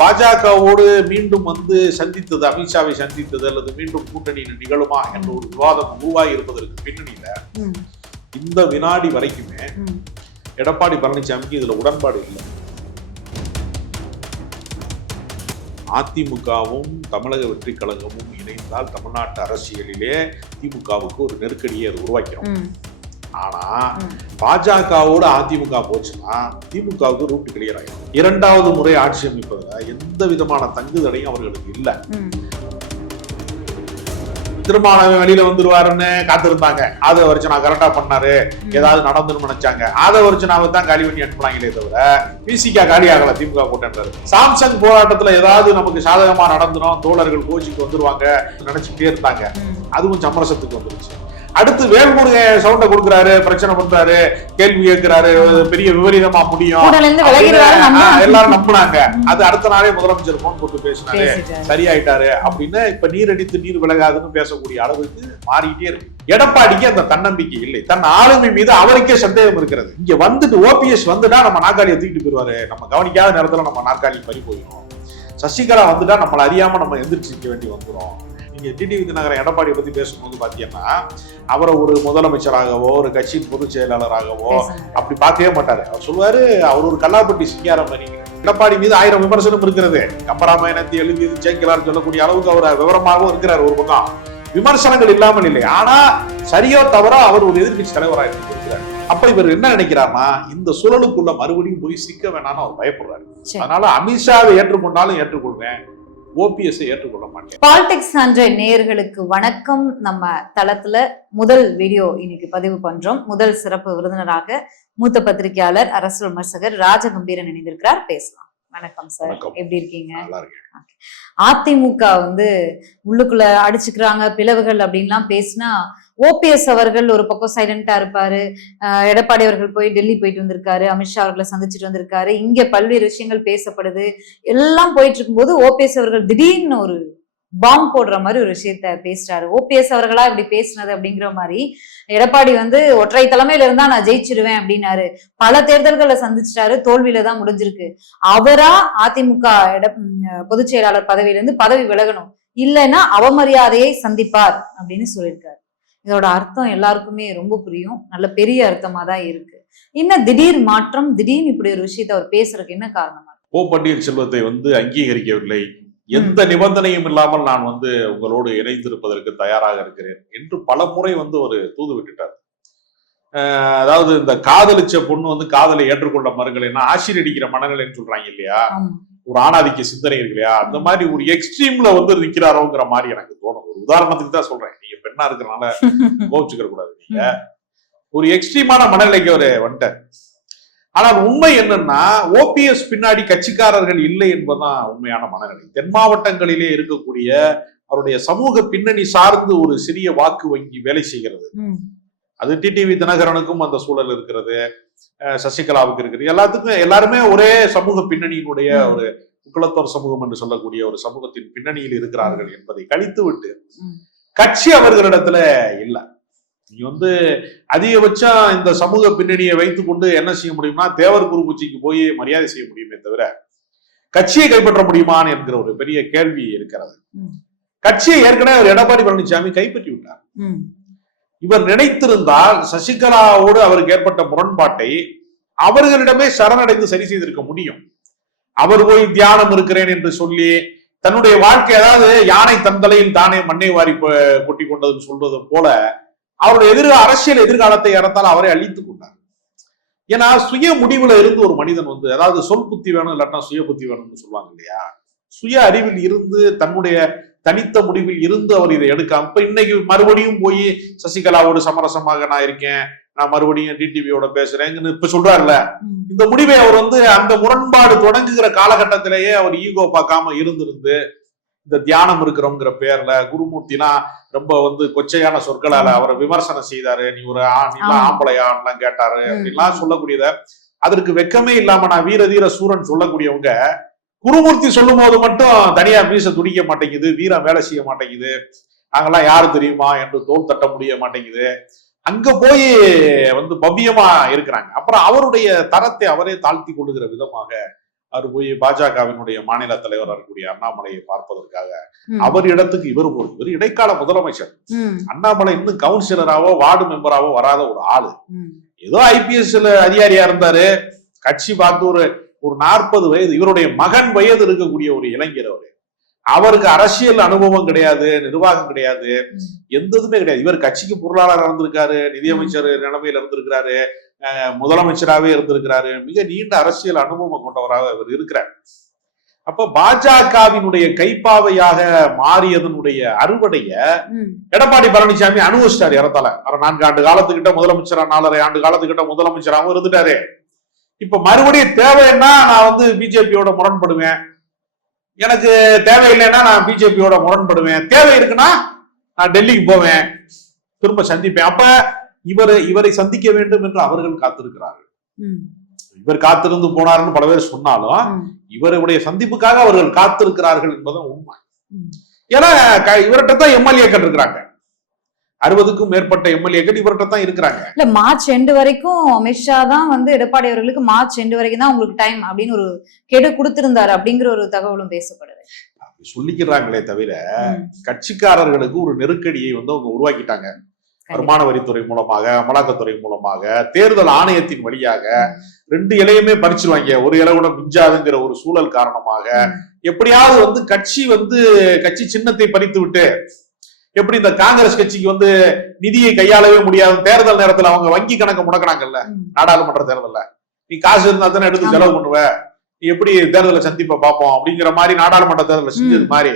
பாஜகவோடு மீண்டும் வந்து சந்தித்தது, அமித்ஷாவை சந்தித்தது அல்லது மீண்டும் கூட்டணி நிகழுமா என்ற ஒரு விவாதம் உருவாகி இருப்பதற்கு பின்னணியில இந்த வினாடி வரைக்குமே எடப்பாடி பழனிசாமிக்கு இதுல உடன்பாடு இல்லை. அதிமுகவும் தமிழக வெற்றி கழகமும் இணைந்தால் தமிழ்நாட்டு அரசியலிலே திமுகவுக்கு ஒரு நெருக்கடியை அது உருவாக்கிறோம். ஆனா பாஜகவோட அதிமுக போச்சுன்னா திமுகவுக்கு ரூட் கிளியர் ஆகும். இரண்டாவது முறை ஆட்சி அமைப்பதில் எந்த விதமான தங்கு தடையும் அவர்களுக்கு இல்லை. திருமாவளவன் வெளியில வந்துருவாருன்னு காத்திருந்தாங்க. அதை வச்சு நான் கரெக்டா பண்ணாரு, ஏதாவது நடந்துன்னு நினைச்சாங்க. அதை வச்சு நான் தான் காலி பண்ணி அனுப்புனாங்களே தவிர பிசிகா காலி ஆகல திமுக கூட்டன்றாரு. சாம்சங் போராட்டத்துல ஏதாவது நமக்கு சாதகமா நடந்துடும், தோழர்கள் கோச்சிக்கு வந்துருவாங்க நினைச்சுட்டே இருந்தாங்க. அதுவும் சமரசத்துக்கு வந்துருச்சு. அடுத்து வேல்முருகன் சவுண்ட கொடுக்குறாரு, பிரச்சனை பண்றாரு, கேள்வி கேட்கிறாரு, பெரிய விபரீதமா முடியும் எல்லாரும் நம்பினாங்க. அது அடுத்த நாளே முதலமைச்சர் போன் போட்டு பேசினாரு, சரியாயிட்டாரு அப்படின்னு. இப்ப நீர் அடித்து நீர் விலகாதுன்னு பேசக்கூடிய அளவுக்கு மாறிட்டே இருக்கு. எடப்பாடிக்கு அந்த தன்னம்பிக்கை இல்லை. தன் ஆளுமை மீது அவருக்கே சந்தேகம் இருக்கிறது. இங்க வந்துட்டு ஓபிஎஸ் வந்துட்டா நம்ம நாற்காலியை தூக்கிட்டு போயிருவாரு, நம்ம கவனிக்காத நேரத்துல நம்ம நாற்காலி பறி போயிடும். சசிகலா வந்துட்டா நம்மள அறியாம நம்ம எந்திரிச்சு நிக்க வேண்டி வந்துடும். நீங்க டிடிவி தினகரன் எடப்பாடியை பத்தி பேசும்போது பாத்தீங்கன்னா அவரை ஒரு முதலமைச்சராகவோ ஒரு கட்சியின் பொதுச் செயலாளராகவோ அப்படி பார்க்கவே மாட்டாரு. அவர் சொல்லுவாரு, அவர் ஒரு கல்லாப்பட்டி சிங்காரம் மாதிரி. எடப்பாடி மீது 1000 விமர்சனம் இருக்கிறது. கம்பராமாயணத்தை எழுதியது சேக்கிலார் சொல்லக்கூடிய அளவுக்கு அவர் விவரமாகவும் இருக்கிறார். ஒரு பக்கம் விமர்சனங்கள் இல்லாமல் இல்லை. ஆனா சரியோ தவறோ அவர் ஒரு எதிர்கட்சி தலைவராக இருக்கிறார். அப்ப இவர் என்ன நினைக்கிறார்னா, இந்த சூழலுக்குள்ள மறுபடியும் போய் சிக்க வேணாம்னு அவர் பயப்படுறாரு. அதனால அமித்ஷாவை ஏற்றுக்கொண்டாலும் ஏற்றுக்கொள்வேன், ஓபிஎஸ் ஏற்றுக்கொள்ள மாட்டேன். பாலிடிக்ஸ் என்ற நேயர்களுக்கு வணக்கம். நம்ம தளத்துல முதல் வீடியோ இன்னைக்கு பதிவு பண்றோம். முதல் சிறப்பு விருந்தினராக மூத்த பத்திரிகையாளர், அரசு விமர்சகர் ராஜகம்பீரன் இணைந்திருக்கிறார். பேசலாம். வணக்கம் சார், எப்படி இருக்கீங்க? அதிமுக வந்து உள்ளுக்குள்ள அடிச்சுக்கிறாங்க, பிளவுகள் அப்படின்லாம் பேசினா ஓபிஎஸ் அவர்கள் ஒரு பக்கம் சைலண்டா இருப்பாரு. எடப்பாடி அவர்கள் போய் டெல்லி போயிட்டு வந்திருக்காரு, அமித்ஷா அவர்களை சந்திச்சுட்டு வந்திருக்காரு, இங்க பல்வேறு விஷயங்கள் பேசப்படுது. எல்லாம் போயிட்டு இருக்கும்போது ஓபிஎஸ் அவர்கள் திடீர்னு ஒரு பாம்பு போடுற மாதிரி ஒரு விஷயத்த பேசுறாரு. ஓபிஎஸ் அவர்களா இப்படி பேசினது அப்படிங்கிற மாதிரி எடப்பாடி வந்து ஒற்றை தலைமையில இருந்தா நான் ஜெயிச்சிருவேன் அப்படின்னாரு. பல தேர்தல்களை சந்திச்சிட்டாரு, தோல்வியில தான் முடிஞ்சிருக்கு. அவரா அதிமுக பொதுச் செயலாளர் பதவியிலிருந்து பதவி விலகணும், இல்லைன்னா அவமரியாதையை சந்திப்பார் அப்படின்னு சொல்லியிருக்காரு. இதோட அர்த்தம் எல்லாருக்குமே ரொம்ப புரியும், நல்ல பெரிய அர்த்தமா தான் இருக்கு. இன்னும் திடீர் மாற்றம், திடீர்னு இப்படி ஒரு விஷயத்த அவர் பேசுறதுக்கு என்ன காரணமா? ஓ பன்னீர்செல்வத்தை வந்து அங்கீகரிக்கவில்லை, எந்த நிபந்தனையும் இல்லாமல் நான் வந்து உங்களோடு இணைந்திருப்பதற்கு தயாராக இருக்கிறேன் என்று பல முறை வந்து ஒரு தூது விட்டுட்டார். அதாவது இந்த காதலிச்ச பொண்ணு வந்து காதலை ஏற்றுக்கொள்ள மறுக்கலைன்னா ஆசிரியர் அடிக்கிற மனநிலைன்னு சொல்றாங்க இல்லையா, ஒரு ஆணாதிக்க சிந்தனை இருக்கு இல்லையா, அந்த மாதிரி ஒரு எக்ஸ்ட்ரீம்ல வந்து நிக்கிறாரோங்கிற மாதிரி எனக்கு தோணும். ஒரு உதாரணத்துக்கு தான் சொல்றேன், நீங்க பெண்ணா இருக்கிறனால கோவிச்சுக்க கூடாது. நீங்க ஒரு எக்ஸ்ட்ரீமான மனநிலைக்கு அவரு வந்துட்டார். ஆனால் உண்மை என்னன்னா, ஓபிஎஸ் பின்னாடி கட்சிக்காரர்கள் இல்லை என்பதுதான் உண்மையான மனநிலை. தென் மாவட்டங்களிலே இருக்கக்கூடிய அவருடைய சமூக பின்னணி சார்ந்து ஒரு சிறிய வாக்கு வங்கி வேலை செய்கிறது. அது டிடிவி தினகரனுக்கும் அந்த சூழல் இருக்கிறது, சசிகலாவுக்கு இருக்கிறது, எல்லாத்துக்கும் எல்லாருமே ஒரே சமூக பின்னணியினுடைய ஒரு குலத்தோர் சமூகம் என்று சொல்லக்கூடிய ஒரு சமூகத்தின் பின்னணியில் இருக்கிறார்கள் என்பதை கழித்து விட்டு கட்சி அவர்களிடத்துல இல்லை. நீ வந்து அதிகபட்சம் இந்த சமூக பின்னணியை வைத்துக் கொண்டு என்ன செய்ய முடியும்னா, தேவர் குருபூச்சிக்கு போய் மரியாதை செய்ய முடியுமே தவிர கட்சியை கைப்பற்ற முடியுமான்னு என்கிற ஒரு பெரிய கேள்வி இருக்கிறது. கட்சியை ஏற்கனவே ஒரு எடப்பாடி பழனிசாமி கைப்பற்றி விட்டார். இவர் நினைத்திருந்தால் சசிகலாவோடு அவருக்கு ஏற்பட்ட முரண்பாட்டை அவர்களிடமே சரணடைந்து சரி செய்திருக்க முடியும். அவர் போய் தியானம் இருக்கிறேன் என்று சொல்லி தன்னுடைய வாழ்க்கை, அதாவது யானை தன் தலையில் தானே மண்ணை வாரி கொட்டி கொண்டதுன்னு சொல்றது போல அவருடைய அரசியல் எதிர்காலத்தை இடத்தால் அவரை அழித்துக் கொண்டார். ஏன்னா சுய முடிவுல இருந்து ஒரு மனிதன் வந்து, அதாவது சொல் புத்தி வேணும் இல்லாட்டா சுய புத்தி வேணும்னு சொல்லுவாங்க இல்லையா, சுய அறிவில் இருந்து தன்னுடைய தனித்த முடிவில் இருந்து அவர் இதை எடுக்காம இப்ப இன்னைக்கு மறுபடியும் போய் சசிகலாவோட சமரசமாக நான் இருக்கேன், நான் மறுபடியும் டிடிவியோட பேசுறேங்கன்னு இப்ப சொல்றாருல, இந்த முடிவை அவர் வந்து அந்த முரண்பாடு தொடங்குகிற காலகட்டத்திலேயே அவர் ஈகோ பார்க்காம இருந்திருந்து இந்த தியானம் இருக்கிறோங்கிற பேர்ல குருமூர்த்தினா ரொம்ப வந்து கொச்சையான சொற்களால அவரை விமர்சனம் செய்தாரு. நீ ஒரு ஆம்பளையான்லாம் கேட்டாரு அப்படின்லாம் சொல்லக்கூடியத, அதற்கு வெக்கமே இல்லாம நான் வீர தீர சூரன் சொல்லக்கூடியவங்க குருமூர்த்தி சொல்லும் போது மட்டும் தனியா மீச துடிக்க மாட்டேங்குது, வீரம் வேலை செய்ய மாட்டேங்குது, நாங்கெல்லாம் யாரு தெரியுமா என்று தோல் தட்ட முடிய மாட்டேங்குது, அங்க போய் வந்து பவ்யமா இருக்கிறாங்க. அப்புறம் அவருடைய தரத்தை அவரே தாழ்த்தி கொள்ளுகிற விதமாக அவர் போய் பாஜகவினுடைய மாநில தலைவராக இருக்கக்கூடிய அண்ணாமலையை பார்ப்பதற்காக அவர் இடத்துக்கு இவர் போய் இவர் இடைக்கால முதலமைச்சர். அண்ணாமலை இன்னும் கவுன்சிலராவோ வார்டு மெம்பராவோ வராத ஒரு ஆளு. ஏதோ ஐபிஎஸ்ல அதிகாரியா இருந்தாரு. கட்சி பார்த்து ஒரு 40 வயது, இவருடைய மகன் வயது இருக்கக்கூடிய ஒரு இளைஞர். அவருக்கு அரசியல் அனுபவம் கிடையாது, நிர்வாகம் கிடையாது, எந்ததுமே கிடையாது. இவர் கட்சிக்கு பொருளாளர் இருந்திருக்காரு, நிதியமைச்சர் நிலைமையில இருந்திருக்கிறாரு, முதலமைச்சராகவே இருந்திருக்கிறாரு. மிக நீண்ட அரசியல் அனுபவம் கொண்டவராக இவர் இருக்கிறார். அப்ப பாஜகவினுடைய கைப்பாவையாக மாறியதனுடைய அறுவடைய எடப்பாடி பழனிசாமி அனுபவிச்சிட்டாரு. ஏறத்தாழ 4 ஆண்டு காலத்துக்கிட்ட முதலமைச்சரா, 4.5 ஆண்டு காலத்துக்கிட்ட முதலமைச்சராகவும் இருந்துட்டாரு. இப்ப மறுபடியும் தேவைன்னா நான் பிஜேபியோட முரண்படுவேன், எனக்கு தேவையில்லைன்னா நான் பிஜேபியோட முரண்படுவேன், தேவை இருக்குன்னா நான் டெல்லிக்கு போவேன், திரும்ப சந்திப்பேன். அப்ப இவரை சந்திக்க வேண்டும் என்று அவர்கள் காத்திருக்கிறார்கள். இவர் காத்திருந்து போனார்னு பல பேர் சொன்னாலும் இவருடைய சந்திப்புக்காக அவர்கள் காத்திருக்கிறார்கள் என்பதும் உண்மை. ஏன்னா இவர்கிட்ட தான் எம்எல்ஏக்கள் இருக்கிறாங்க, 60க்கும் மேற்பட்ட எம்எல்ஏக்கள் இவர்கிட்ட தான் இருக்கிறாங்க. இல்ல மார்ச் 2 வரைக்கும் அமித்ஷா தான் எடப்பாடி அவர்களுக்கு மார்ச் 2 வரைக்கும் தான் உங்களுக்கு டைம் அப்படின்னு ஒரு கெடு கொடுத்திருந்தாரு அப்படிங்கிற ஒரு தகவலும் பேசப்படுது. சொல்லிக்கிறாங்களே தவிர கட்சிக்காரர்களுக்கு ஒரு நெருக்கடியை அவங்க உருவாக்கிட்டாங்க. வருமான வரித்துறை மூலமாக, அமலாக்கத்துறை மூலமாக, தேர்தல் ஆணையத்தின் வழியாக 2 இலையுமே பறிச்சிருவாங்க, ஒரு இலை கூட மிஞ்சாதுங்கிற ஒரு சூழல் காரணமாக எப்படியாவது கட்சி சின்னத்தை பறித்து விட்டு, எப்படி இந்த காங்கிரஸ் கட்சிக்கு நிதியை கையாளவே முடியாது, தேர்தல் நேரத்துல அவங்க வங்கி கணக்கு முடக்கினாங்கல்ல நாடாளுமன்ற தேர்தல்ல, நீ காசு இருந்தா தானே எடுத்து செலவு பண்ணுவ, நீ எப்படி தேர்தலை சந்திப்ப பார்ப்போம் அப்படிங்கிற மாதிரி நாடாளுமன்ற தேர்தலை செஞ்சது மாதிரி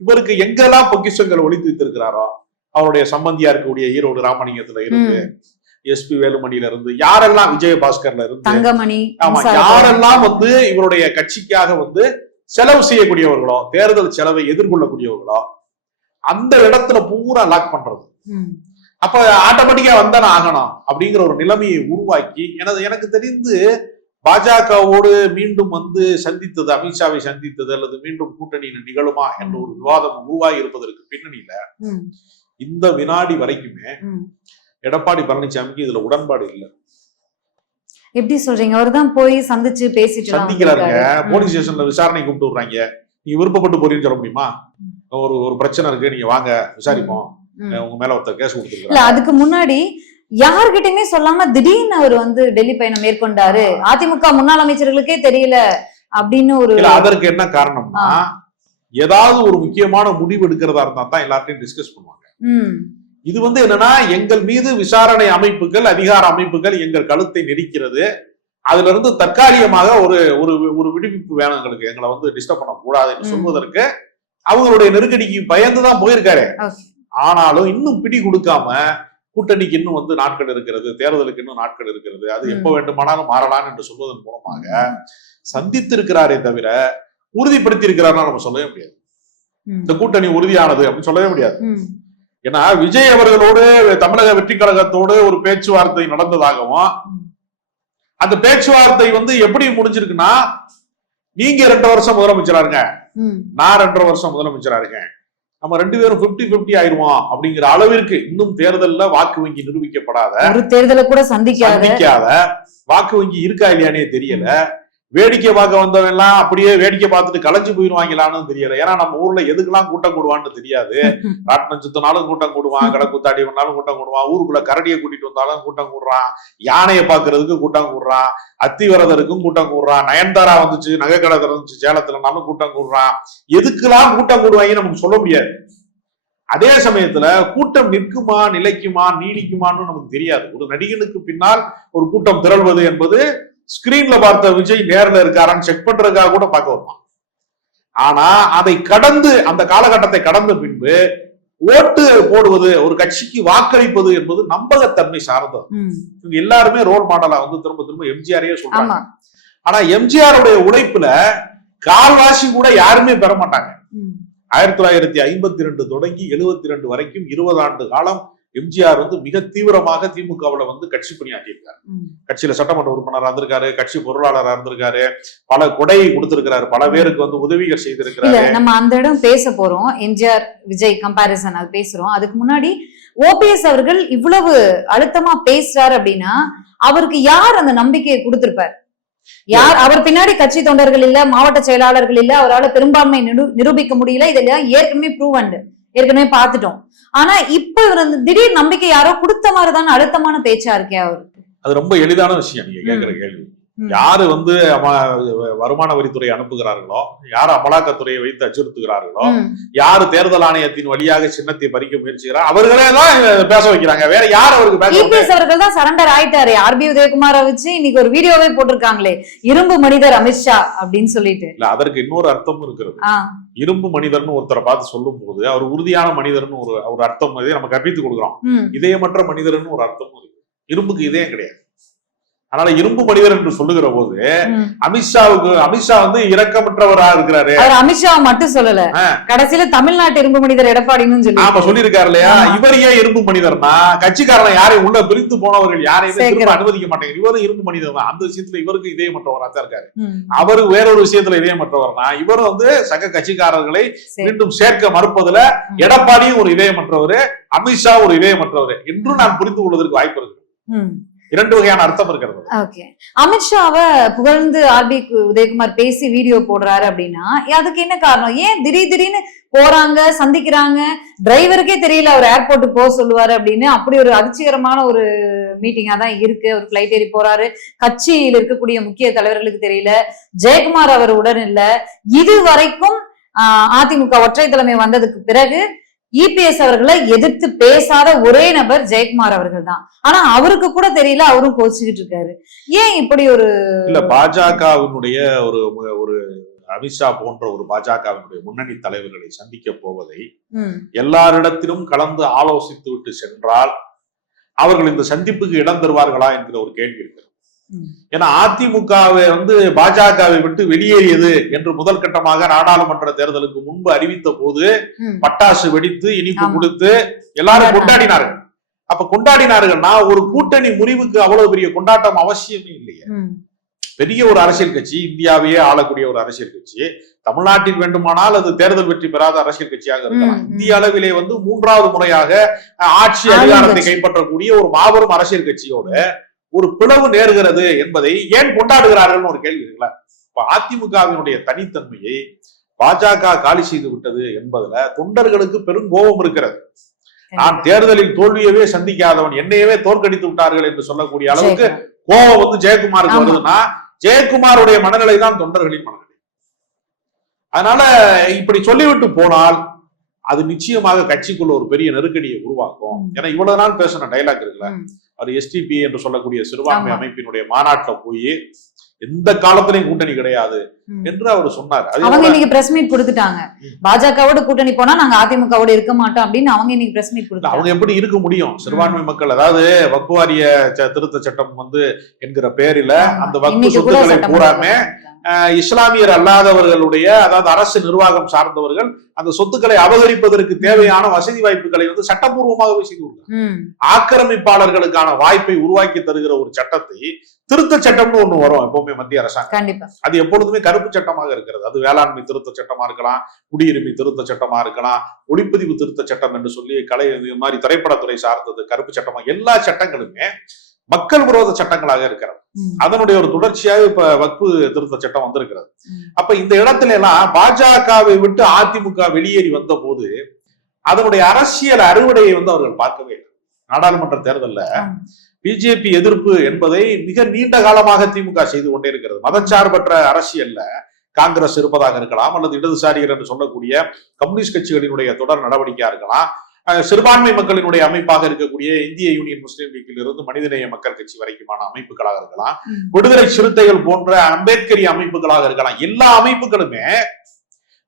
இவருக்கு எங்கெல்லாம் பொக்கிஷங்கள் ஒளித்து வைத்திருக்கிறாரோ, அவருடைய சம்பந்தியா இருக்கக்கூடிய ஈரோடு ராமலிங்கத்துல இருந்து, எஸ்பி வேலுமணியில இருந்து, யாரெல்லாம் விஜயபாஸ்கர்ல இருந்து, தங்கமணி, ஆமா, யாரெல்லாம் இவருடைய கட்சிக்காக செலவு செய்யக்கூடியவர்களோ, தேர்தல் செலவை எதிர்கொள்ளக்கூடியவர்களோ, அந்த இடத்துல பூரா லாக் பண்றது. அப்ப ஆட்டோமேட்டிக்கா வந்தானே ஆகணும் அப்படிங்கிற ஒரு நிலைமையை உருவாக்கி, எனக்கு தெரிந்து பாஜகவோடு மீண்டும் சந்தித்தது, அமித்ஷாவை சந்தித்தது அல்லது மீண்டும் கூட்டணி நிகழுமா என்ற ஒரு விவாதம் உருவாகி இருப்பதற்கு பின்னணியில இந்த வினாடி வரைக்குமே எடப்பாடி பழனிசாமிக்கு இதுல உடன்பாடு இல்லை. எப்படி சொல்றீங்க? அவர் தான் போய் சந்திச்சு பேசிட்டு சந்திக்கிறாருங்க. போலீஸ் ஸ்டேஷன்ல விசாரணை கூப்பிட்டு விடுறாங்க. நீ விருப்பப்பட்டு போறீன்னு சொல்ல முடியுமா? ஒரு பிரச்சனை இருக்கு, நீங்க வாங்க விசாரிப்போம், உங்க மேல ஒருத்தர் கேஸ் கொடுத்துருக்காங்க. அதுக்கு முன்னாடி யாருகிட்டயுமே சொல்லாம திடீர்னு அவர் டெல்லி பயணம் மேற்கொண்டாரு, அதிமுக முன்னாள் அமைச்சர்களுக்கே தெரியல அப்படின்னு ஒரு. அதற்கு என்ன காரணம்னா, ஏதாவது ஒரு முக்கியமான முடிவு எடுக்கிறதா இருந்தா தான் எல்லார்ட்டையும் டிஸ்கஸ் பண்ணுவாங்க. இது என்னன்னா, எங்கள் மீது விசாரணை அமைப்புகள், அதிகார அமைப்புகள் எங்கள் கழுத்தை நெரிக்கிறது, அதுல இருந்து தற்காலிகமாக ஒரு விடுவிப்பு வேணும் எங்களுக்கு, எங்களை டிஸ்டர்ப் பண்ண கூடாது என்று சொல்வதற்கு அவங்களுடைய நெருக்கடிக்கு பயந்துதான் போயிருக்காரு. ஆனாலும் இன்னும் பிடி கொடுக்காம, கூட்டணிக்கு இன்னும் நாட்கள் இருக்கிறது, தேர்தலுக்கு இன்னும் நாட்கள் இருக்கிறது, அது எப்ப வேண்டுமானாலும் மாறலாம் என்று சொல்வதன் மூலமாக சந்தித்திருக்கிறாரே தவிர உறுதிப்படுத்தி இருக்கிறார்னா நம்ம சொல்லவே முடியாது. இந்த கூட்டணி உறுதியானது அப்படின்னு சொல்லவே முடியாது. ஏன்னா விஜய் அவர்களோடு தமிழக வெற்றி கழகத்தோடு ஒரு பேச்சுவார்த்தை நடந்ததாகவும், அந்த பேச்சுவார்த்தை எப்படி முடிஞ்சிருக்குன்னா, நீங்க 2 வருஷம் முதலமைச்சரா இருங்க, நான் 2.5 வருஷம் முதலமைச்சரா இருக்கேன், நம்ம 2 பேரும் 50-50 ஆயிடுவோம் அப்படிங்கிற அளவிற்கு இன்னும் தேர்தல்ல வாக்கு வங்கி நிரூபிக்கப்படாத, ஒரு தேர்தலை கூட சந்திக்காத வாக்கு வங்கி இருக்கா இல்லையானே தெரியல. வேடிக்கை பார்க்க வந்தவன் எல்லாம் அப்படியே வேடிக்கை பார்த்துட்டு கலைஞ்சு போயிருவாங்களான்னு தெரியல. ஏன்னா நம்ம ஊர்ல எதுக்கெல்லாம் கூட்டம் கூடுவான்னு தெரியாது. ராட்டினம் சுத்தினாலும் கூட்டம் கூடுவான், கடை குத்தாடி வந்தாலும் கூட்டம் கூடுவான், ஊருக்குள்ள கரடியை கூட்டிட்டு வந்தாலும் கூட்டம் கூடுறான், யானையை பாக்குறதுக்கு கூட்டம் கூடுறான், அத்திவரதருக்கும் கூட்டம் கூடுறான், நயன்தாரா வந்துச்சு, நகை கடை திறந்துச்சு சேலத்துலனாலும் கூட்டம் கூடுறான். எதுக்கெல்லாம் கூட்டம் கூடுவாங்க நமக்கு சொல்ல முடியாது. அதே சமயத்துல கூட்டம் நிற்குமா, நிலைக்குமா, நீடிக்குமான்னு நமக்கு தெரியாது. ஒரு நடிகனுக்கு பின்னால் ஒரு கூட்டம் திரள்வது என்பது ஸ்கிரீன்ல பார்த்த விஜய் நேர்ல இருக்காரான்னு செக் பண்றதுக்காக கூட பார்க்க வருவான். ஆனா அதை கடந்து, அந்த காலகட்டத்தை கடந்த பின்பு ஓட்டு போடுவது, ஒரு கட்சிக்கு வாக்களிப்பது என்பது நம்பகத்தன்மை சார்ந்தது. எல்லாருமே ரோல் மாடலா திரும்ப திரும்ப எம்ஜிஆரையே சொல்றாங்க. ஆனா எம்ஜிஆருடைய உழைப்புல கால்வாசி கூட யாருமே பெற மாட்டாங்க. 1952 தொடங்கி 72 வரைக்கும் 20 ஆண்டு காலம் எம்ஜிஆர் மிக தீவிரமாக திமுகவுல கட்சி பணியாற்றியிருக்காரு. கட்சியில சட்டமன்ற உறுப்பினராக இருந்திருக்காரு, கட்சி பொருளாளராக இருந்திருக்காரு, பல கொடை கொடுத்திருக்கிறாரு, பல பேருக்கு உதவிகள் செய்திருக்கிறாரு. நம்ம அந்த இடம் பேச போறோம், எம்ஜிஆர் விஜய் கம்பாரிசன் அது பேசுறோம். அதுக்கு முன்னாடி ஓபிஎஸ் அவர்கள் இவ்வளவு அழுத்தமா பேசுறாரு அப்படின்னா அவருக்கு யார் அந்த நம்பிக்கையை கொடுத்திருப்பார்? யார் அவர் பின்னாடி கட்சி தொண்டர்கள் இல்ல, மாவட்ட செயலாளர்கள் இல்ல, அவரால் பெரும்பான்மை நிரூபிக்க முடியல. இதெல்லாம் ஏற்கனவே ப்ரூவ் ஏற்கனவே பார்த்துட்டோம். ஆனா இப்ப இவர் அந்த திடீர் நம்பிக்கை யாரோ கொடுத்த மாதிரிதான் அழுத்தமான பேச்சா இருக்கே அவரு. அது ரொம்ப எளிதான விஷயம் நீங்க கேட்கிற கேள்வி. யாரு வருமான வரித்துறை அனுப்புகிறார்களோ, யாரு அமலாக்கத்துறையை வைத்து அச்சுறுத்துகிறார்களோ, யாரு தேர்தல் ஆணையத்தின் வழியாக சின்னத்தை பறிக்க முயற்சிக்கிறார், அவர்களே தான் பேச வைக்கிறாங்க. வேற யார் அவருக்கு பேச? அவர்கள் தான் சரண்டர் ஆயிட்டாரு. ஆர்பி உதயகுமாரை வச்சு இன்னைக்கு ஒரு வீடியோவே போட்டிருக்காங்களே, இரும்பு மனிதர் அமித்ஷா அப்படின்னு சொல்லிட்டு. இல்ல, அதற்கு இன்னொரு அர்த்தம் இருக்கிறது. இரும்பு மனிதர்னு ஒருத்தரை பார்த்து சொல்லும் போது அவர் உறுதியான மனிதர்னு ஒரு அர்த்தம் நம்ம கற்பித்து கொடுக்குறோம். இதயமற்ற மனிதர்னு ஒரு அர்த்தம் இருக்கு. இரும்புக்கு இதயம் கிடையாது. அதனால இரும்பு மனிதர் என்று சொல்லுகிற போது அமித்ஷா இரக்கமற்றவராக இருக்கிறாரு. அமித்ஷா மட்டும் சொல்லல, கடைசியில தமிழ்நாட்டு இரும்பு மனிதர் எடப்பாடின்னு சொல்லியிருக்காரு இல்லையா? இவர் ஏன் இரும்பு மனிதர்னா, கட்சிக்காரன் யாரையும் உள்ள பிரித்து போனவர்கள் யாரையுமே அனுமதிக்க மாட்டேங்க. இவரும் இரும்பு மனிதர் தான். அந்த விஷயத்துல இவருக்கு இதயமற்றவரா தான் இருக்காரு. அவரு வேறொரு விஷயத்துல இதயமற்றவர்னா, இவரும் சக கட்சிக்காரர்களை மீண்டும் சேர்க்க மறுப்பதுல எடப்பாடியும் ஒரு இதயமற்றவர், அமித்ஷா ஒரு இதயமற்றவர் என்று நான் புரிந்து கொள்வதற்கு வாய்ப்பு இருக்கு. இரண்டு வகையான அர்த்தம் இருக்கிறது. ஓகே, அமித்ஷாவை புகழ்ந்து ஆர்பி உதயகுமார் பேசி வீடியோ போடுறாரு அப்படின்னா அதுக்கு என்ன காரணம்? ஏன் திடீர்னு போறாங்க, சந்திக்கிறாங்க, டிரைவருக்கே தெரியல அவர் ஏர்போர்ட்டுக்கு போக சொல்லுவாரு அப்படின்னு. அப்படி ஒரு அதிர்ச்சிகரமான ஒரு மீட்டிங்கா தான் இருக்கு. அவர் பிளைட் ஏறி போறாரு, கட்சியில் இருக்கக்கூடிய முக்கிய தலைவர்களுக்கு தெரியல, ஜெயக்குமார் அவர் உடன் இல்ல. இது வரைக்கும் அதிமுக ஒற்றை தலைமை வந்ததுக்கு பிறகு இபிஎஸ் அவர்களை எதிர்த்து பேசாத ஒரே நபர் ஜெயக்குமார் அவர்கள் தான். ஆனா அவருக்கு கூட தெரியல, அவரும் கோச்சிக்கிட்டு இருக்காரு. ஏன் இப்படி ஒரு இல்ல? பாஜகவினுடைய ஒரு அமித்ஷா போன்ற ஒரு பாஜகவினுடைய முன்னணி தலைவர்களை சந்திக்க போவதை எல்லாரிடத்திலும் கலந்து ஆலோசித்து விட்டு சென்றால் அவர்கள் இந்த சந்திப்புக்கு இடம் தருவார்களா என்கிற ஒரு கேள்வி இருக்கு. ஏன்னா அதிமுகவை பாஜகவை விட்டு வெளியேறியது என்று முதல் கட்டமாக நாடாளுமன்ற தேர்தலுக்கு முன்பு அறிவித்த போது பட்டாசு வெடித்து இனிப்பு கொடுத்து எல்லாரும் கொண்டாடினார்கள். அப்ப கொண்டாடினார்கள்னா ஒரு கூட்டணி முறிவுக்கு அவ்வளவு பெரிய கொண்டாட்டம் அவசியமே இல்லையே. பெரிய ஒரு அரசியல் கட்சி, இந்தியாவையே ஆளக்கூடிய ஒரு அரசியல் கட்சி, தமிழ்நாட்டில் வேண்டுமானால் அது தேர்தல் வெற்றி பெறாத அரசியல் கட்சியாக இருக்கலாம். இந்திய அளவிலே மூன்றாவது முறையாக ஆட்சி அதிகாரத்தை கைப்பற்றக்கூடிய ஒரு மாபெரும் அரசியல் கட்சியோட ஒரு பிளவு நேர்கிறது என்பதை ஏன் கொண்டாடுகிறார்கள் ஒரு கேள்வி இருக்குல்ல. இப்ப அதிமுகவினுடைய தனித்தன்மையை பாஜக காலி செய்து விட்டது என்பதுல தொண்டர்களுக்கு பெரும் கோபம் இருக்கிறது. நான் தேர்தலில் தோல்வியவே சந்திக்காதவன், என்னையவே தோற்கடித்து விட்டார்கள் என்று சொல்லக்கூடிய அளவுக்கு கோபம் ஜெயக்குமாருக்கு வருதுன்னா ஜெயக்குமாருடைய மனநிலை தான் தொண்டர்களின் மனநிலை. அதனால இப்படி சொல்லிவிட்டு போனால் அது நிச்சயமாக கட்சிக்குள்ள ஒரு பெரிய நெருக்கடியை உருவாக்கும். ஏன்னா இவ்வளவு நாள் பேசின டைலாக் இருக்குல்ல, அது எஸ்டிபி என்று சொல்லக்கூடிய சிறுபான்மை அமைப்பினுடைய மாநாட்டில் போய் எந்த காலத்திலையும் கூட்டணி கிடையாது என்று அவர் சொன்னார். அவங்க இன்னைக்கு பிரஸ் மீட் கொடுத்துட்டாங்க. பாஜகவோட கூட்டணி போனா நாங்க அதிமுகவோட இருக்க மாட்டோம் அப்படின்னு அவங்க இன்னைக்கு பிரஸ் மீட் கொடுத்தாங்க. அவங்க எப்படி இருக்க முடியும்? சிறுபான்மை மக்கள், அதாவது வக்ஃப் வாரிய திருத்த சட்டம் என்கிற பேரில அந்த வக்ஃப் சொத்துக்களை பூராமே இஸ்லாமியர் அல்லாதவர்களுடைய, அதாவது அரசு நிர்வாகம் சார்ந்தவர்கள் அந்த சொத்துக்களை அபகரிப்பதற்கு தேவையான வசதி வாய்ப்புகளை சட்டப்பூர்வமாகவே செய்து கொடுத்தாங்க. ஆக்கிரமிப்பாளர்களுக்கான வாய்ப்பை உருவாக்கி தருகிற ஒரு சட்டத்தை திருத்த சட்டம்னு ஒண்ணு வரும் எப்பவுமே மத்திய அரசாங்கம். அது எப்பொழுதுமே கருப்பு சட்டமாக இருக்கிறது. அது வேளாண்மை திருத்த சட்டமா இருக்கலாம், குடியுரிமை திருத்த சட்டமா இருக்கலாம், ஒளிப்பதிவு திருத்த சட்டம் என்று சொல்லி இது மாதிரி திரைப்படத்துறை சார்ந்தது கருப்பு சட்டமா, எல்லா சட்டங்களுமே மக்கள் விரோத சட்டங்களாக இருக்கிறது. அதனுடைய ஒரு தொடர்ச்சியாக இப்ப வக்ஃபு திருத்த சட்டம் வந்திருக்கிறது. அப்ப இந்த இடத்துல எல்லாம் பாஜகவை விட்டு அதிமுக வெளியேறி வந்த போது அதனுடைய அரசியல் அறுவடையை அவர்கள் பார்க்கவே இல்லை. நாடாளுமன்ற தேர்தல்ல பிஜேபி எதிர்ப்பு என்பதை மிக நீண்ட காலமாக திமுக செய்து கொண்டே இருக்கிறது. மதச்சார்பற்ற அரசியல்ல காங்கிரஸ் இருப்பதாக இருக்கலாம், அல்லது இடதுசாரிகள் என்று சொல்லக்கூடிய கம்யூனிஸ்ட் கட்சிகளினுடைய தொடர் நடவடிக்கையா இருக்கலாம், சிறுபான்மை மக்களினுடைய அமைப்பாக இருக்கக்கூடிய இந்திய யூனியன் முஸ்லீம் லீக்கில் இருந்து மனிதநேய மக்கள் கட்சி வரைக்குமான அமைப்புகளாக இருக்கலாம், விடுதலை சிறுத்தைகள் போன்ற அம்பேத்கரி அமைப்புகளாக இருக்கலாம். எல்லா அமைப்புகளுமே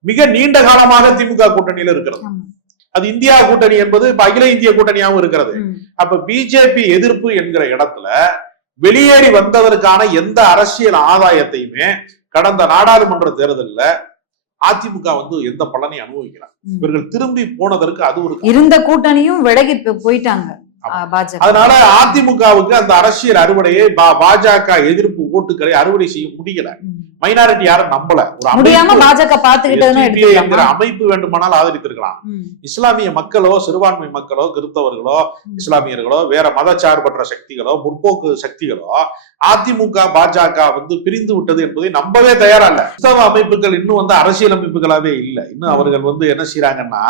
மிக நீண்ட காலமாக திமுக கூட்டணியில இருக்கிறது. அது இந்தியா கூட்டணி என்பது இப்ப அகில இந்திய கூட்டணியாகவும் இருக்கிறது. அப்ப பிஜேபி எதிர்ப்பு என்கிற இடத்துல வெளியேறி வந்ததற்கான எந்த அரசியல் ஆதாயத்தையுமே கடந்த நாடாளுமன்ற தேர்தலில் அதிமுக எந்த பலனையும் அனுபவிக்கிறாங்க. இவர்கள் திரும்பி போனதற்கு அது ஒரு இருந்த கூட்டணியும் விலகி போயிட்டாங்க. அதனால அதிமுகவுக்கு அந்த அரசியல் அறுவடையை பாஜக எதிர்ப்பு ஓட்டுகளை அறுவடை செய்ய முடியல. மைனாரிட்டி யாரும் நம்பல. ஒரு முடியாம பாஜக பாத்துக்கிட்டதுன்னு என்கிற எடுத்துக்கலாமா? அமைப்பு வேண்டுமானால் ஆதரித்திருக்கலாம். இஸ்லாமிய மக்களோ, சிறுபான்மை மக்களோ, கிறிஸ்தவர்களோ, இஸ்லாமியர்களோ, வேற மதச்சார்பற்ற சக்திகளோ, முற்போக்கு சக்திகளோ அதிமுக பாஜக வந்து பிரிந்து விட்டது என்பதை நம்பவே தயாரா இல்ல. கிறிஸ்தவ அமைப்புகள் இன்னும் வந்து அரசியல் அமைப்புகளாவே இல்ல. இன்னும் அவர்கள் வந்து என்ன செய்யறாங்கன்னா,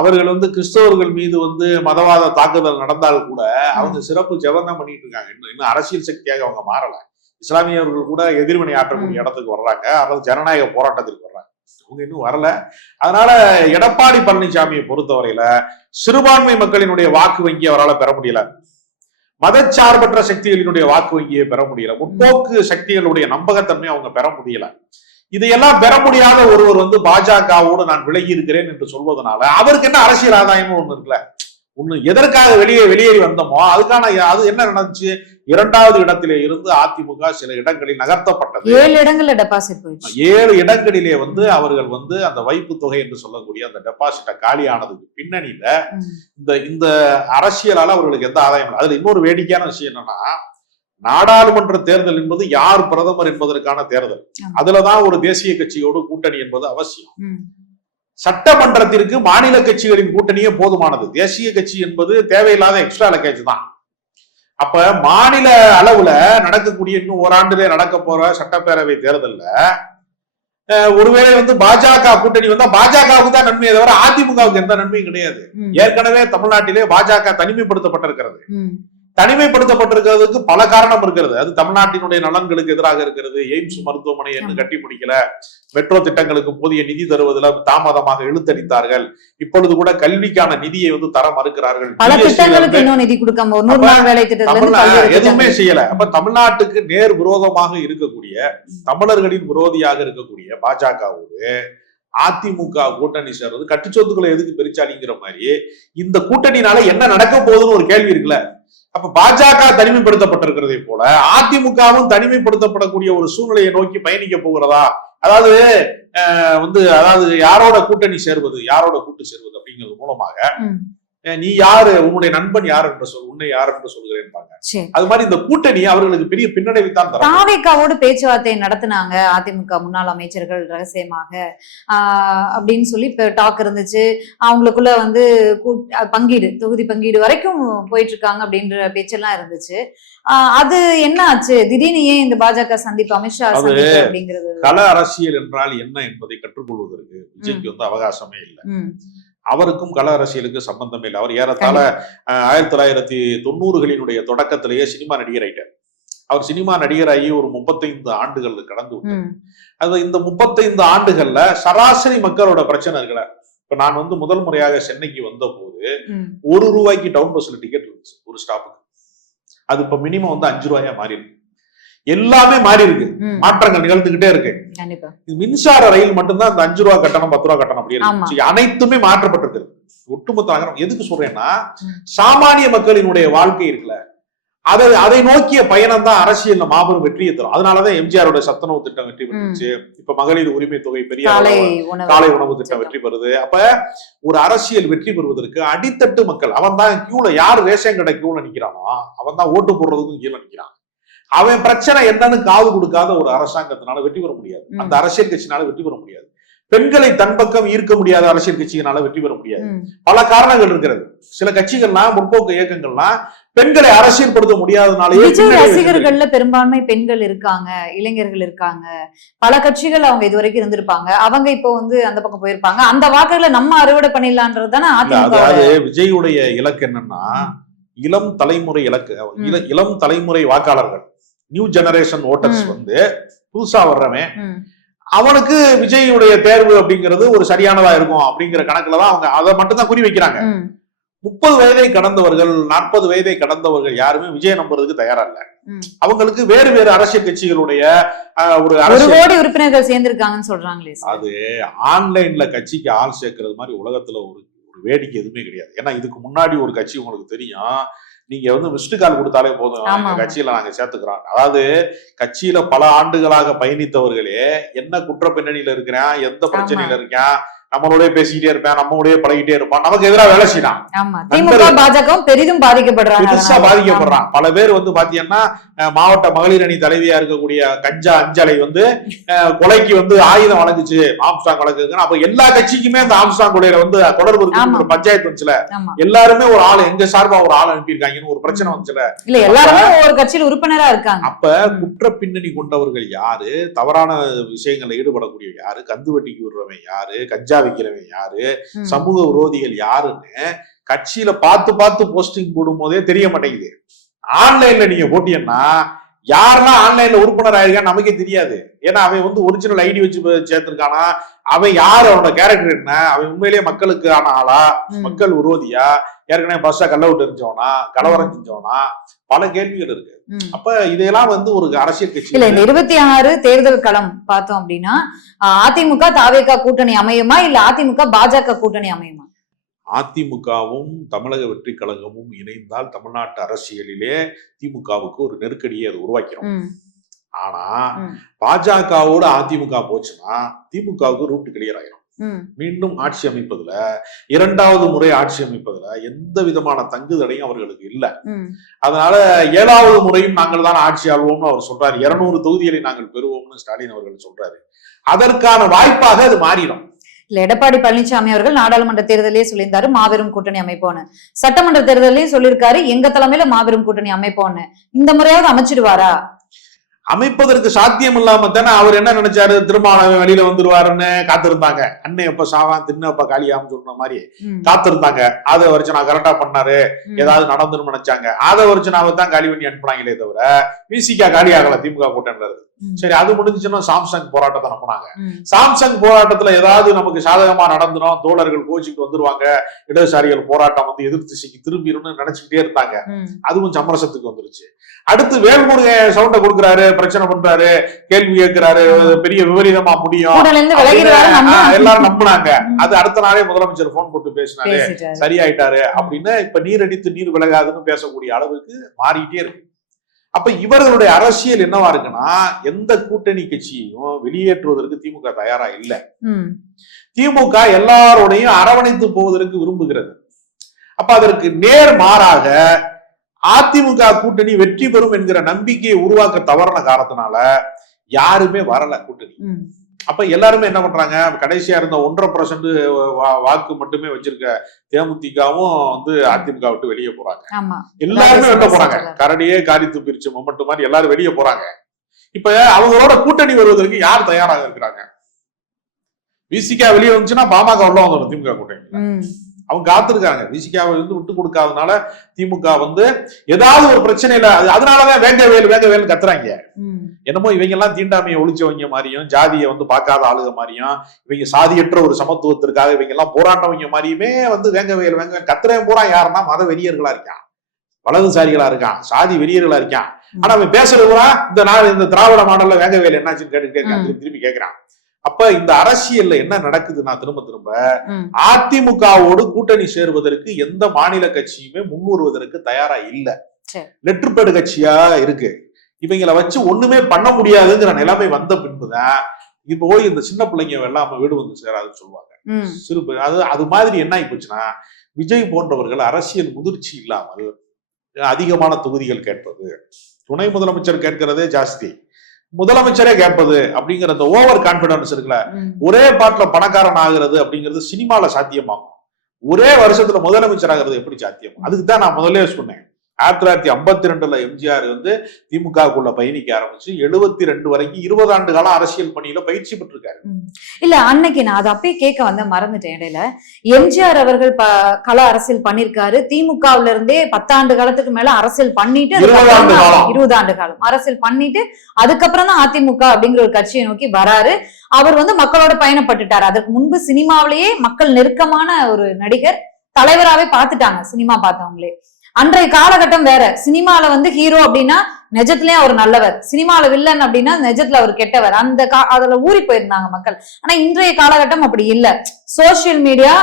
அவர்கள் வந்து கிறிஸ்தவர்கள் மீது வந்து மதவாத தாக்குதல் நடந்தால் கூட அவங்க சிறப்பு ஜெபம் தான் பண்ணிட்டு இருக்காங்க. இன்னும் அரசியல் சக்தியாக அவங்க மாறல. இஸ்லாமியர்கள் கூட எதிர்வினை ஆற்றக்கூடிய இடத்துக்கு வர்றாங்க, அல்லது ஜனநாயக போராட்டத்திற்கு வர்றாங்க. அவங்க இன்னும் வரல. அதனால எடப்பாடி பழனிசாமியை பொறுத்தவரையில சிறுபான்மை மக்களினுடைய வாக்கு வங்கி அவரால் பெற முடியல, மதச்சார்பற்ற சக்திகளினுடைய வாக்கு வங்கியை பெற முடியல, முற்போக்கு சக்திகளுடைய நம்பகத்தன்மை அவங்க பெற முடியல. இதையெல்லாம் பெற முடியாத ஒருவர் வந்து பாஜகவோடு நான் விலகி இருக்கிறேன் என்று சொல்வதனால அவருக்கு என்ன அரசியல் ஆதாயம்னு ஒண்ணு இருக்குல்ல. ஒண்ணு எதற்காக வெளியேறி வந்தோமோ அதுக்கான அது என்ன நடந்துச்சு, 2வது இடத்திலே இருந்து அதிமுக சில இடங்களில் நகர்த்தப்பட்டது. 7 இடங்கள்ல டெபாசிட் போயிடுச்சு. 7 இடங்களிலே வந்து அவர்கள் வந்து அந்த வைப்பு தொகை என்று சொல்லக்கூடிய அந்த டெபாசிட்டை காலியானதுக்கு பின்னணியில இந்த அரசியலால அவர்களுக்கு எந்த ஆதாயம் இல்லை. அதுல இன்னொரு வேடிக்கையான விஷயம் என்னன்னா, நாடாளுமன்ற தேர்தல் என்பது யார் பிரதமர் என்பதற்கான தேர்தல். அதுலதான் ஒரு தேசிய கட்சியோடு கூட்டணி என்பது அவசியம். சட்டமன்றத்திற்கு மாநில கட்சிகளின் கூட்டணியே போதுமானது. தேசிய கட்சி என்பது தேவையில்லாத எக்ஸ்ட்ரா லக்கேஜ் தான். அப்ப மாநில அளவுல நடக்கக்கூடிய இன்னும் ஓராண்டிலே நடக்க போற சட்டப்பேரவை தேர்தல்ல ஒருவேளை வந்து பாஜக கூட்டணி வந்தா பாஜகவுக்கு தான் நன்மையை தவிர அதிமுகவுக்கு எந்த நன்மையும் கிடையாது. ஏற்கனவே தமிழ்நாட்டிலே பாஜக தனிமைப்படுத்தப்பட்டிருக்கிறது. தனிமைப்படுத்தப்பட்டிருக்கிறதுக்கு பல காரணம் இருக்கிறது. அது தமிழ்நாட்டினுடைய நலன்களுக்கு எதிராக இருக்கிறது. எய்ம்ஸ் மருத்துவமனை என்று கட்டி முடிக்கல, மெட்ரோ திட்டங்களுக்கு போதிய நிதி தருவதில் தாமதமாக இழுத்தடித்தார்கள், இப்பொழுது கூட கல்விக்கான நிதியை வந்து தர மறுக்கிறார்கள், எதுவுமே செய்யல. அப்ப தமிழ்நாட்டுக்கு நேர் விரோதமாக இருக்கக்கூடிய, தமிழர்களின் விரோதியாக இருக்கக்கூடிய பாஜகவோடு அதிமுக கூட்டணி சேர்றது கட்டுச்சொத்துக்களை எதுக்கு பெருச்சாலிங்கிற மாதிரி இந்த கூட்டணினால என்ன நடக்க போகுதுன்னு ஒரு கேள்வி இருக்குல்ல. அப்ப பாஜக தனிமைப்படுத்தப்பட்டிருக்கிறதை போல அதிமுகவும் தனிமைப்படுத்தப்படக்கூடிய ஒரு சூழ்நிலையை நோக்கி பயணிக்க போகிறதா? அதாவது யாரோட கூட்டணி சேர்வது, யாரோட கூட்டு சேர்வது அப்படிங்கிறது மூலமாக நீ யாரு, உன்னுடைய நண்பன் யார் என்று சொல், உன்னை யார் என்று சொல்கிறேன். அது மாதிரி இந்த கூட்டணி அவர்களுக்கு பெரிய பின்னடைவை தான் தரும். தாவேகாவோடு பேச்சுவார்த்தை நடத்தினாங்க அதிமுக முன்னாள் அமைச்சர்கள் ரகசியமாக அப்படின்னு சொல்லி டாக் இருந்துச்சு. அவங்களுக்குள்ள வந்து பங்கீடு, தொகுதி பங்கீடு வரைக்கும் போயிட்டு இருக்காங்க அப்படின்ற பேச்செல்லாம் இருந்துச்சு. அது என்ன ஆச்சு திடீர்னு ஏன் இந்த பாஜக சந்திப்பு, அமித்ஷா சந்திப்பு அப்படிங்கிறது? கள அரசியல் என்றால் என்ன என்பதை கற்றுக்கொள்வதற்கு விஜய்க்கு வந்து அவகாசமே இல்லை. அவருக்கும் கள அரசியலுக்கு சம்பந்தமே இல்லை. அவர் ஏறத்தாழ 1990களினுடைய தொடக்கத்திலேயே சினிமா நடிகர் ஆயிட்டார். அவர் சினிமா நடிகராகி ஒரு 35 ஆண்டுகள் கடந்து விட்டார். அது இந்த 35 ஆண்டுகள்ல சராசரி மக்களோட பிரச்சனை இருக்கல. இப்ப நான் வந்து முதல் முறையாக சென்னைக்கு வந்த போது ₹1 டவுன் பஸ்ல டிக்கெட் இருந்துச்சு ஒரு ஸ்டாப்புக்கு. அது இப்ப மினிமம் வந்து ₹5 மாறி இருக்கு. எல்லாமே மாறி இருக்கு, மாற்றங்கள் நிகழ்ந்துகிட்டே இருக்கு. மின்சார ரயில் மட்டும்தான் அந்த ₹5 கட்டணம், ₹10 கட்டணம் அப்படி இருக்கு. அனைத்துமே மாற்றப்பட்டிருக்கு. ஒட்டுமொத்த நகரம் எதுக்கு சொல்றேன்னா, சாமானிய மக்களினுடைய வாழ்க்கை இருக்குல்ல, அதை நோக்கிய பயணம் தான் அரசியல் மாபெரும் வெற்றியை தரும். அதனாலதான் எம்ஜிஆரோட சத்துணவு திட்டம் வெற்றி பெற்றுச்சு. இப்ப மகளிர் உரிமை தொகை, பெரிய காலை உணவு திட்டம் வெற்றி பெறுது. அப்ப ஒரு அரசியல் வெற்றி பெறுவதற்கு அடித்தட்டு மக்கள், அவன் தான் கியூல, யார் ரேஷன் கடை கியூல நிக்கிறானோ அவன் தான் ஓட்டு போடுறதுக்கும் கீழே நிக்கிறான். அவன் பிரச்சனை என்னன்னு காது கொடுக்காத ஒரு அரசாங்கத்தினால வெற்றி பெற முடியாது. அந்த அரசியல் கட்சினால வெற்றி பெற முடியாது. பெண்களை தன் பக்கம் ஈர்க்க முடியாத அரசியல் கட்சிகளால வெற்றி பெற முடியாது. பல காரணங்கள் இருக்கிறது. சில கட்சிகள்லாம், முற்போக்கு இயக்கங்கள்லாம் பெண்களை அரசியல்படுத்த முடியாதனாலேயே ரசிகர்கள்ல பெரும்பான்மை பெண்கள் இருக்காங்க, இளைஞர்கள் இருக்காங்க. பல கட்சிகள் அவங்க இதுவரைக்கும் இருந்திருப்பாங்க. அவங்க இப்போ வந்து அந்த பக்கம் போயிருப்பாங்க. அந்த வாக்குகளை நம்ம அறுவடை பண்ணிடலான்றதுதானே அதிமுக. அதாவது விஜயுடைய இலக்கு என்னன்னா, இளம் தலைமுறை இலக்கு, இளம் தலைமுறை வாக்காளர்கள், நியூ ஜெனரேஷன் ஓட்டர்ஸ் வந்து புதுசா வர்றவன், அவனுக்கு விஜயுடைய தேர்வு அப்படிங்கிறது ஒரு சரியானதா இருக்கும் அப்படிங்கிற கணக்குலதான் அவங்க அதை மட்டும்தான் குறி வைக்கிறாங்க. 30 வயதை கடந்தவர்கள், 40 வயதை கடந்தவர்கள் யாருமே விஜய் நம்புறதுக்கு தயாரா இல்ல. அவங்களுக்கு வேறு வேறு அரசியல் கட்சிகளுடைய ஒரு கோடி உறுப்பினர்கள் சேர்ந்திருக்காங்கன்னு சொல்றாங்களே. அது ஆன்லைன்ல கட்சிக்கு ஆள் சேர்க்கறது மாதிரி உலகத்துல ஒரு வேடிக்கை எதுவுமே கிடையாது. ஏன்னா இதுக்கு முன்னாடி ஒரு கட்சி உங்களுக்கு தெரியும், நீங்க வந்து மிஸ்டு கால் கொடுத்தாலே போதும், எங்க கட்சியில நாங்க சேர்த்துக்கிறோம். அதாவது கட்சியில பல ஆண்டுகளாக பயணித்தவர்களே என்ன குற்ற பின்னணியில இருக்கிறேன், எந்த பிரச்சனையில இருக்கேன், நம்மளோடய பேசிக்கிட்டே இருப்பேன், நம்மளோடய பழகிட்டே இருப்பான், நமக்கு எதிராக வேலை செய்யலாம். ஆமா, திமுக பாஜகவும் பெரிதும் பாதிக்கப்படுறாங்க, பெருசா பாதிக்கப்படுறான். பல பேர் வந்து பாத்தீங்கன்னா மாவட்ட மகளிர் அணி தலைவியா இருக்கக்கூடிய கஞ்சா அஞ்சலை வந்து கொலைக்கு வந்து ஆயுதம் வழங்குச்சு, ஆம்ஸ்டாங் வழங்குங்க. அப்ப எல்லா கட்சிக்குமே அந்த ஆம்ஸ்டாங் கொலையில வந்து தொடர்பு இருக்கு. பஞ்சாயத்து வந்துச்சுல, எல்லாருமே ஒரு ஆள் எங்க சார்பா ஒரு ஆள் அனுப்பியிருக்காங்கன்னு ஒரு பிரச்சனை வந்துச்சுல. இல்ல எல்லாருமே ஒரு கட்சியில் உறுப்பினரா இருக்காங்க. அப்ப குற்ற பின்னணி கொண்டவர்கள் யாரு, தவறான விஷயங்கள்ல ஈடுபடக்கூடிய யாரு, கந்து வட்டிக்கு விடுறவன் யாரு, கஞ்சா விற்கிறவன் யாரு, சமூக விரோதிகள் யாருன்னு கட்சியில பார்த்து போஸ்டிங் போடும் போதே தெரிய மாட்டேங்குது. ஆன்லைன்ல நீங்க போட்டீங்கன்னா யாரெல்லாம் ஆன்லைன்ல உறுப்பினர் ஆயிருக்கான்னு நமக்கே தெரியாது. ஏன்னா அவன் வந்து ஒரிஜினல் ஐடி வச்சு சேர்த்திருக்கானா, அவன் யாரு, அவனோட கேரக்டர் என்ன, அவன் உண்மையிலேயே மக்களுக்கு ஆன ஆளா, மக்கள் விரோதியா, ஏற்கனவே பஸ்ஸா கள்ள விட்டு இருந்தவனா, கலவரம் செஞ்சவனா, பல கேள்விகள் இருக்கு. அப்ப இதெல்லாம் வந்து ஒரு அரசியல் கட்சி இல்ல. இந்த 26 தேர்தல் களம் பார்த்தோம் அப்படின்னா அதிமுக தாவேகா கூட்டணி அமையுமா, இல்ல அதிமுக பாஜக கூட்டணி அமையுமா? அதிமுகவும் தமிழக வெற்றி கழகமும் இணைந்தால் தமிழ்நாட்டு அரசியலிலே திமுகவுக்கு ஒரு நெருக்கடியை அது உருவாக்கிறோம். ஆனா பாஜகவோட அதிமுக போச்சுன்னா திமுகவுக்கு ரூட் கிளியர் ஆயிரும். மீண்டும் ஆட்சி அமைப்பதுல, இரண்டாவது முறை ஆட்சி அமைப்பதுல எந்த விதமான தங்கு தடையும் அவர்களுக்கு இல்ல. அதனால 7வது முறையும் நாங்கள் தான் ஆட்சி ஆள்வோம்னு அவர் சொல்றாரு. 200 தொகுதிகளை நாங்கள் பெறுவோம்னு ஸ்டாலின் அவர்கள் சொல்றாரு. அதற்கான வாய்ப்பாக அது மாறிடும். இல்ல, எடப்பாடி பழனிசாமி அவர்கள் நாடாளுமன்ற தேர்தலே சொல்லியிருந்தாரு மாபெரும் கூட்டணி அமைப்போன்னு, சட்டமன்ற தேர்தலையும் சொல்லியிருக்காரு எங்க தலைமையில மாபெரும் கூட்டணி அமைப்போன்னு. இந்த முறையாவது அமைச்சிடுவாரா? அமைப்பதற்கு சாத்தியம் இல்லாம தானே அவர் என்ன நினைச்சாரு, திருமாவளவன் வெளியில வந்துருவாருன்னு காத்திருந்தாங்க. அண்ணன் எப்ப சாவான் தின்னு எப்ப காலியாம சொன்ன மாதிரி காத்திருந்தாங்க. அதை வரைச்சு நான் கரெக்டா பண்ணாரு, ஏதாவது நடந்துன்னு நினைச்சாங்க. அதை வரைச்சு நான் தான் காலி பண்ணி அனுப்புனாங்களே தவிர விசிகா காலி ஆகல திமுக கூட்டம்ன்றது. சரி, அது முடிஞ்சுச்சுன்னா சாம்சங் போராட்டத்தை அனுப்புனாங்க. சாம்சங் போராட்டத்துல ஏதாவது நமக்கு சாதகமா நடந்துடும், தோழர்கள் கோச்சிட்டு வந்துருவாங்க, இடதுசாரிகள் போராட்டம் வந்து எதிர்த்து திசைக்கு திரும்பிடும் நினைச்சுக்கிட்டே இருந்தாங்க. அதுவும் சமரசத்துக்கு வந்துருச்சு. அடுத்து வேல்முருகன் சவுண்ட கொடுக்குறாரு, பிரச்சனை பண்றாரு, கேள்வி கேட்கிறாரு, பெரிய விபரீதமா முடியும் எல்லாரும் நம்பினாங்க. அது அடுத்த நாளே முதலமைச்சர் போன் போட்டு பேசினாரு, சரியாயிட்டாரு அப்படின்னு. இப்ப நீர் அடித்து நீர் விலகாதுன்னு பேசக்கூடிய அளவுக்கு மாறிட்டே இருக்கு. அப்ப இவர்களுடைய அரசியல் என்னவா இருக்குன்னா, எந்த கூட்டணி கட்சியையும் வெளியேற்றுவதற்கு திமுக தயாரா இல்ல. திமுக எல்லாரோடையும் அரவணைத்து போவதற்கு விரும்புகிறது. அப்ப அதற்கு நேர் மாறாக அதிமுக கூட்டணி வெற்றி பெறும் என்கிற நம்பிக்கையை உருவாக்க தவறின காரணத்தினால யாருமே வரல கூட்டணி. அப்ப எல்லாருமே என்ன பண்றாங்க, கடைசியா இருந்த 1.5% வாக்கு மட்டுமே வச்சிருக்க தேமுதிகவும் வந்து அதிமுக விட்டு வெளியே போறாங்க. எல்லாருமே வெட்ட போறாங்க. கரடியே காரித்து பிரிச்சு மொமெண்ட் மாதிரி எல்லாரும் வெளியே போறாங்க. இப்ப அவங்களோட கூட்டணி வருவதற்கு யார் தயாராக இருக்கிறாங்க? விசிகா வெளியே வந்துச்சுன்னா பாமக உள்ள வந்துடும் திமுக கூட்டணி. அவங்க காத்திருக்காங்க. விசிகாவை வந்து விட்டு கொடுக்காதனால திமுக வந்து ஏதாவது ஒரு பிரச்சனையில, அதனாலதான் வேங்க வேல் கத்துறாங்க. என்னமோ இவங்க எல்லாம் தீண்டாமையை ஒழிச்சவங்க மாதிரியும், ஜாதியை வந்து பார்க்காத ஆளுக மாதிரியும், இவங்க சாதியற்ற ஒரு சமத்துவத்திற்காக இவங்க எல்லாம் போராட்டவங்க மாதிரியுமே வந்து வேங்க வேல் கத்துறேன் போறான். யாருன்னா மத வெறியர்களா இருக்கான், வலதுசாரிகளா இருக்கான், சாதி வெறியர்களா இருக்கான். ஆனா அவன் பேசுறதுனா இந்த திராவிட மாடல்ல வேங்க வேல் என்னாச்சுன்னு கேட்டுக்கிட்டே இருக்கான், திருப்பி கேட்கிறான். அப்ப இந்த அரசியல்ல என்ன நடக்குதுன்னா, திரும்ப அதிமுகவோடு கூட்டணி சேருவதற்கு எந்த மாநில கட்சியுமே முன்வருவதற்கு தயாரா இல்ல. லெட்டர்பேடு கட்சியா இருக்கு. இவங்களை வச்சு ஒண்ணுமே பண்ண முடியாதுங்கிற நிலைமை வந்த பின்புதான் இப்போ போய் இந்த சின்ன பிள்ளைங்க எல்லாம் வீடு வந்து சேராதுன்னு சொல்லுவாங்க. சிறு அது மாதிரி என்ன ஆகி போச்சுன்னா, விஜய் போன்றவர்கள் அரசியல் முதிர்ச்சி இல்லாமல் அதிகமான தொகுதிகள் கேட்பது, துணை முதலமைச்சர் கேட்கிறதே ஜாஸ்தி, முதலமைச்சரே கேட்பது அப்படிங்கிற அந்த ஓவர் கான்பிடன்ஸ் இருக்குல்ல, ஒரே பாட்டுல பணக்காரன் ஆகுறது அப்படிங்கிறது சினிமால சாத்தியமாகும். ஒரே வருஷத்துல முதலமைச்சர் ஆகிறது எப்படி சாத்தியம்? அதுக்குதான் நான் முதல்ல சொன்னேன். 1952 எம்ஜிஆர் வந்து திமுகக்குள்ள பயணிக்க ஆரம்பிச்சு 72 வரைக்கும் 20 ஆண்டு காலம் அரசியல் பணியில பயிற்சி பெற்றிருக்காரு. இல்ல, அன்னைக்கு நான் அதை அப்பயே கேட்க வந்து மறந்துட்டேன் இடையில. எம்ஜிஆர் அவர்கள் கள அரசியல் பண்ணிருக்காரு. திமுகவுல இருந்தே 10 ஆண்டு காலத்துக்கு மேல அரசியல் பண்ணிட்டு 20 ஆண்டு காலம் அரசியல் பண்ணிட்டு அதுக்கப்புறம் தான் அதிமுக அப்படிங்கிற ஒரு கட்சியை நோக்கி வராரு. அவர் வந்து மக்களோட பயணப்பட்டுட்டாரு. அதற்கு முன்பு சினிமாவிலேயே மக்கள் நெருக்கமான ஒரு நடிகர், தலைவராவே பார்த்துட்டாங்க சினிமா பார்த்தவங்களே. அன்றைய காலகட்டம் வேற. சினிமால வந்து ஹீரோ அப்படின்னா நிஜத்திலேயே அவர் நல்லவர், சினிமால வில்லன் அப்படின்னா நிஜத்துல அவர் கெட்டவர். அதுல ஊறி போயிருந்தாங்க மக்கள். ஆனா இன்றைய காலகட்டம் அப்படி இல்ல. சோசியல் மீடியா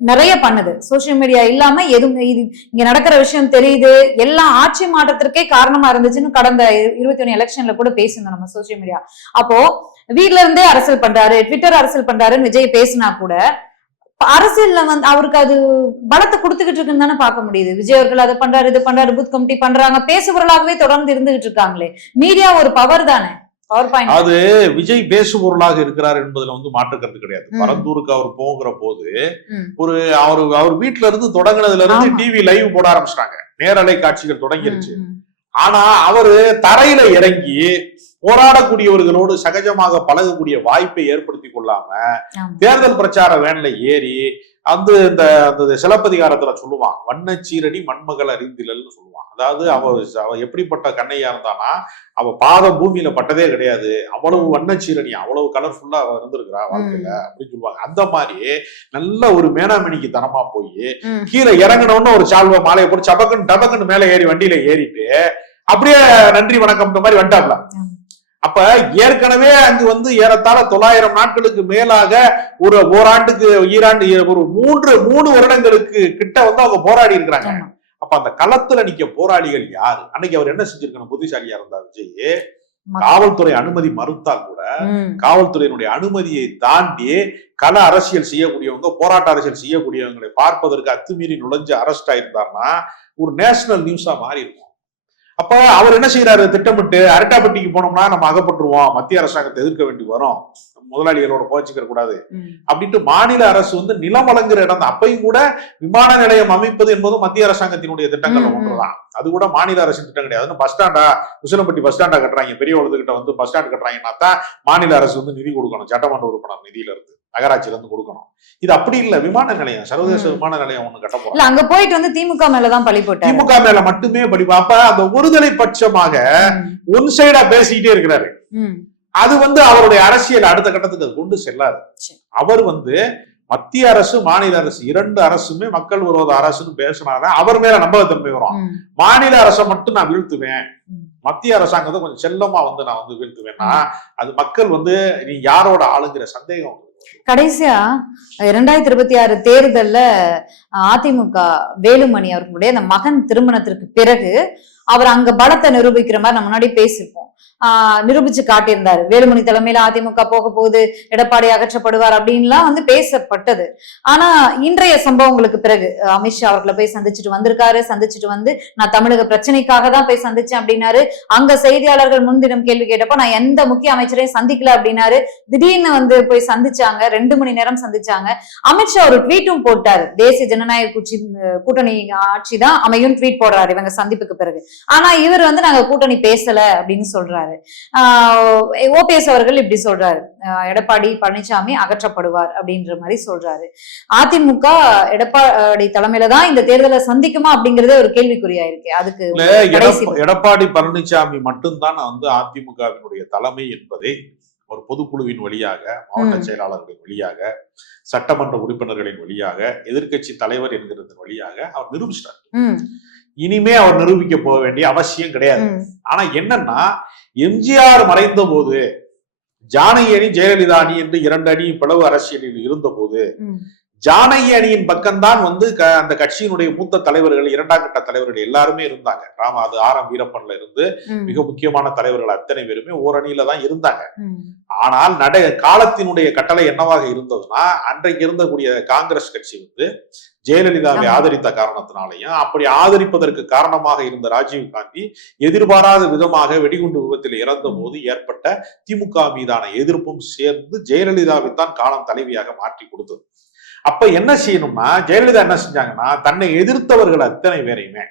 நிறைய பண்ணுது. சோசியல் மீடியா இல்லாம எதுவும் இங்க நடக்கிற விஷயம் தெரியுது. எல்லாம் ஆட்சி மாற்றத்திற்கே காரணமா இருந்துச்சுன்னு கடந்த 21 எலெக்ஷன்ல கூட பேசியிருந்தோம் நம்ம சோசியல் மீடியா. அப்போ வீட்ல இருந்தே அரசியல் பண்றாரு, ட்விட்டர் அரசியல் பண்றாருன்னு விஜய் பேசினா கூட அரசியல்ல வந்து அவருக்கு அது பலத்தை கொடுத்துக்கிட்டு இருக்குன்னு தானே பார்க்க முடியுது. விஜய் அவர்கள் அதை பண்றாரு, இது பண்றாரு, பூத் கமிட்டி பண்றாங்க, பேசுபொருளாகவே தொடர்ந்து இருந்துகிட்டு இருக்காங்களே. மீடியா ஒரு பவர் தானே. அது விஜய் பேசுபொருளாக இருக்கிறார் என்பதுல வந்து மாற்றுக்கிறது கிடையாது. பரந்தூருக்கு அவர் போகிற போது அவர் வீட்டுல இருந்து தொடங்கினதுல இருந்து டிவி லைவ் போட ஆரம்பிச்சிட்டாங்க, நேரலை காட்சிகள் தொடங்கிருச்சு. ஆனா அவரு தரையில இறங்கி போராடக்கூடியவர்களோடு சகஜமாக பழகக்கூடிய வாய்ப்பை ஏற்படுத்தி கொள்ளாம தேர்தல் பிரச்சார வேன்ல ஏறி இந்த சிலப்பதிகாரத்துல சொல்லுவான், வண்ணச்சீரடி மண்மகள் அறிந்திலன்னு சொல்லுவான். அதாவது அவ எப்படிப்பட்ட கண்ணையா இருந்தானா, அவ பாத பூமியில பட்டதே கிடையாது, அவ்வளவு வண்ணச்சீரணி, அவ்வளவு கலர்ஃபுல்லா அவ இருந்திருக்கிறா வாழ்க்கையில அப்படின்னு சொல்லுவாங்க. அந்த மாதிரி நல்ல ஒரு மேனாமணிக்கு தனமா போய் கீழே இறங்கணும்னு ஒரு சால்வ மாலையை போட்டு சபக்குன்னு டபக்குன்னு மேல ஏறி வண்டியில ஏறிட்டு அப்படியே நன்றி வணக்கம் மாதிரி வந்துட்டாப்ல. அப்ப ஏற்கனவே அங்கு வந்து ஏறத்தாழ 900 நாட்களுக்கு மேலாக ஒரு ஓராண்டுக்கு ஈராண்டு ஒரு 3 வருடங்களுக்கு கிட்ட வந்து அவங்க போராடி இருக்கிறாங்க. அப்ப அந்த களத்துல நிக்க போராளிகள் யாரு? அன்னைக்கு அவர் என்ன செஞ்சிருக்கணும்? புத்திசாலியா இருந்தா விஜய், காவல்துறை அனுமதி மறுத்தால் கூட காவல்துறையினுடைய அனுமதியை தாண்டி கள அரசியல் செய்யக்கூடியவங்க, போராட்ட அரசியல் செய்யக்கூடியவங்களை பார்ப்பதற்கு அத்துமீறி நுழைஞ்சு அரெஸ்ட் ஆயிருந்தாருன்னா ஒரு நேஷனல் நியூஸா மாறி இருக்கும். அப்ப அவர் என்ன செய்யறாரு? திட்டமிட்டு அரட்டாப்பட்டிக்கு போனோம்னா நம்ம அகப்பட்டுருவோம், மத்திய அரசாங்கத்தை எதிர்க்க வேண்டி வரும், முதலாளிகளோட போச்சுக்க கூடாது அப்படின்ட்டு மாநில அரசு வந்து நிலம் வழங்குற இடம். அப்பையும் கூட விமான நிலையம் அமைப்பது என்பது மத்திய அரசாங்கத்தினுடைய திட்டங்கள் ஒன்றுதான். அது கூட மாநில அரசின் திட்டம் கிடையாது. பஸ் ஸ்டாண்டா, உசிலம்பட்டி பஸ் ஸ்டாண்டா கட்டுறாங்க, பெரிய உலகத்துக்கிட்ட வந்து பஸ் ஸ்டாண்ட் கட்டுறாங்கன்னா தான் மாநில அரசு வந்து நிதி கொடுக்கணும், சட்டமன்ற உறுப்பினர் நிதியில இருந்து, நகராட்சியில இருந்து கொடுக்கணும். இது அப்படி இல்ல. விமான நிலையம், சர்வதேச விமான நிலையம் ஒண்ணு கட்ட போறோம். அங்க போயிட்டு வந்து திமுக மேலதான் பழி போட்டு, திமுக மேல மட்டுமே பழி. அப்ப அந்த ஒருதலை பட்சமாக ஒன் சைடா பேசிக்கிட்டே இருக்கிறாரு. அது வந்து அவருடைய அரசியல் அடுத்த கட்டத்துக்கு அது கொண்டு செல்லாது. அவர் வந்து மத்திய அரசு மாநில அரசு இரண்டு அரசுமே மக்கள் விரோத அரசுன்னு பேசினாதான் அவர் மேல நம்பகத்தன்மை வரும். மாநில அரசை மட்டும் நான் வீழ்த்துவேன், மத்திய அரசாங்கத்தை கொஞ்சம் செல்லமா வந்து நான் வந்து வீழ்த்துவேன்னா அது மக்கள் வந்து நீ யாரோட ஆளுங்கிற சந்தேகம். கடைசியா 2026 தேர்தல்ல அதிமுக வேலுமணி அவர்களுடைய அந்த மகன் திருமணத்திற்கு பிறகு அவர் அங்க பலத்தை நிரூபிக்கிற மாதிரி நம்ம முன்னாடி பேசிருப்போம். நிரூபிச்சு காட்டியிருந்தாரு. வேலுமணி தலைமையில அதிமுக போக போகுது, எடப்பாடி அகற்றப்படுவார் அப்படின்லாம் வந்து பேசப்பட்டது. ஆனா இன்றைய சம்பவங்களுக்கு பிறகு அமித்ஷா அவர்களை போய் சந்திச்சுட்டு வந்திருக்காரு. சந்திச்சுட்டு வந்து நான் தமிழக பிரச்சனைக்காக தான் போய் சந்திச்சேன் அப்படின்னாரு. அங்க செய்தியாளர்கள் முன்தினம் கேள்வி கேட்டப்ப நான் எந்த முக்கிய அமைச்சரையும் சந்திக்கல அப்படின்னாரு. திடீர்னு வந்து போய் சந்திச்சாங்க, 2 மணி நேரம் சந்திச்சாங்க. அமித்ஷா ஒரு ட்வீட்டும் போட்டாரு, தேசிய ஜனநாயக கூட்டணி ஆட்சி தான் அமையும் ட்வீட் போடுறாரு இவங்க சந்திப்புக்கு பிறகு. ஆனா இவர் வந்து நாங்க கூட்டணி பேசல அப்படின்னு சொல்றாரு. ஓபிஎஸ் அவர்கள் இப்படி சொல்றாரு, எடப்பாடி பழனிசாமி அகற்றப்படுவார் அப்படின்ற மாதிரி சொல்றாரு. அதிமுக எடப்பாடி தலைமையில தான் இந்த தேர்தலை சந்திக்குமா அப்படிங்கறதே ஒரு கேள்விக்குறியா இருக்கு. அதுக்கு எடப்பாடி பழனிசாமி மட்டும்தான் வந்து அதிமுகவினுடைய தலைமை என்பதை ஒரு பொதுக்குழுவின் வழியாக, மாவட்ட செயலாளர்களின் வழியாக, சட்டமன்ற உறுப்பினர்களின் வழியாக, எதிர்கட்சி தலைவர் என்கிறது வழியாக அவர் நிரூபிச்சிட்டார். இனிமே அவர் நிரூபிக்க போக வேண்டிய அவசியம் கிடையாது. ஆனா என்னன்னா, எம்ஜிஆர் மறைந்த போது ஜானகி அணி ஜெயலலிதா அணி என்று 2 அணி பிளவு அரசியலில் இருந்த போது ஜானகி அணியின் பக்கம்தான் வந்து அந்த கட்சியினுடைய மூத்த தலைவர்கள், 2ஆம் கட்ட தலைவர்கள் எல்லாருமே இருந்தாங்க. அது ஆர்.எம். வீரப்பன்ல இருந்து மிக முக்கியமான தலைவர்கள் அத்தனை பேருமே ஓரணியில தான் இருந்தாங்க. ஆனால் காலத்தினுடைய கட்டளை என்னவாக இருந்ததுன்னா, அன்றைக்கு இருந்தக்கூடிய காங்கிரஸ் கட்சி வந்து ஜெயலலிதாவை ஆதரித்த காரணத்தினாலையும், அப்படி ஆதரிப்பதற்கு காரணமாக இருந்த ராஜீவ் காந்தி எதிர்பாராத விதமாக வெடிகுண்டு விபத்தில் இறந்த போது ஏற்பட்ட திமுக மீதான எதிர்ப்பும் சேர்ந்து ஜெயலலிதாவை தான் காலம் தலைவியாக மாற்றி கொடுத்தது. அப்ப என்ன செய்யணும்னா, ஜெயலலிதா என்ன செஞ்சாங்கன்னா, தன்னை எதிர்த்தவர்கள் அத்தனை பேரையுமே,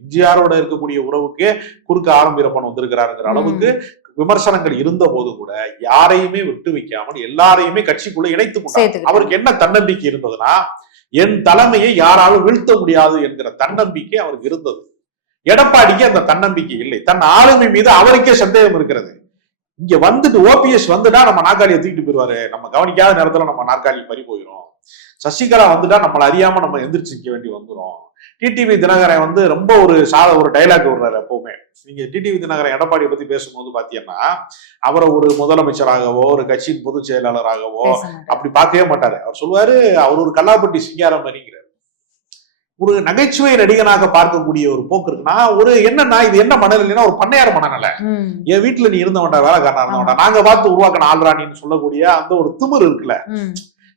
எம்ஜிஆரோட இருக்கக்கூடிய உறவுக்கே குறுக்க ஆர்.எம். வீரப்பன் வந்திருக்கிறாருங்கிற அளவுக்கு விமர்சனங்கள் இருந்த போது கூட யாரையுமே விட்டு வைக்காமல் எல்லாரையுமே கட்சிக்குள்ள இணைத்துக் கொண்டார். அவருக்கு என்ன தன்னம்பிக்கை இருந்ததுன்னா, என் தலைமையை யாராலும் வீழ்த்த முடியாது என்கிற தன்னம்பிக்கை அவருக்கு இருந்தது. எடப்பாடிக்கு அந்த தன்னம்பிக்கை இல்லை. தன் ஆளுமை மீது அவருக்கே சந்தேகம் இருக்கிறது. இங்க வந்துட்டு ஓபிஎஸ் வந்துட்டா நம்ம நாற்காலியை தூக்கிட்டு போயிருவாரு, நம்ம கவனிக்காத நேரத்துல நம்ம நாற்காலி பறி போயிடும். சசிகலா வந்துட்டா நம்மள அறியாம நம்ம எந்திரிச்சு நிக்க வேண்டி வந்துடும். டிடிவி தினகரன் வந்து ரொம்ப ஒரு டைலாக் விடுறாரு எப்பவுமே. நீங்க டிடிவி தினகரன் எடப்பாடியை பத்தி பேசும்போது பாத்தீங்கன்னா, அவரை ஒரு முதலமைச்சராகவோ ஒரு கட்சியின் பொதுச் செயலாளராகவோ அப்படி பார்க்கவே மாட்டாரு. அவர் சொல்லுவாரு, அவர் ஒரு கல்லாப்பட்டி சிங்காரம் மாதிரிங்கிறார். ஒரு நகைச்சுவை நடிகனாக பார்க்கக்கூடிய ஒரு போக்கு இருக்குன்னா, என்னன்னா இது என்ன மனநிலைன்னா, ஒரு பண்ணையார் மனநிலை. என் வீட்டுல நீ இருந்தவன்டா, வேலைக்காரனா இருந்தவன்டா, நாங்க பார்த்து உருவாக்கின ஆள்ராணின்னு சொல்லக்கூடிய அந்த ஒரு திமிர் இருக்குல்ல.